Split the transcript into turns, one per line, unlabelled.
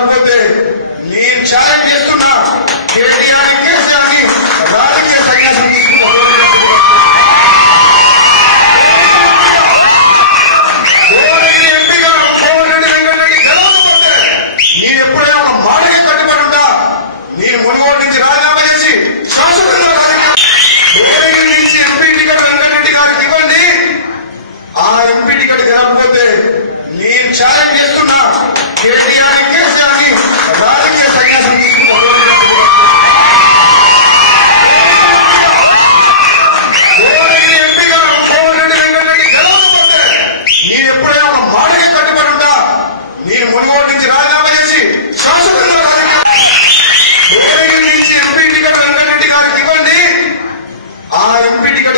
Jangan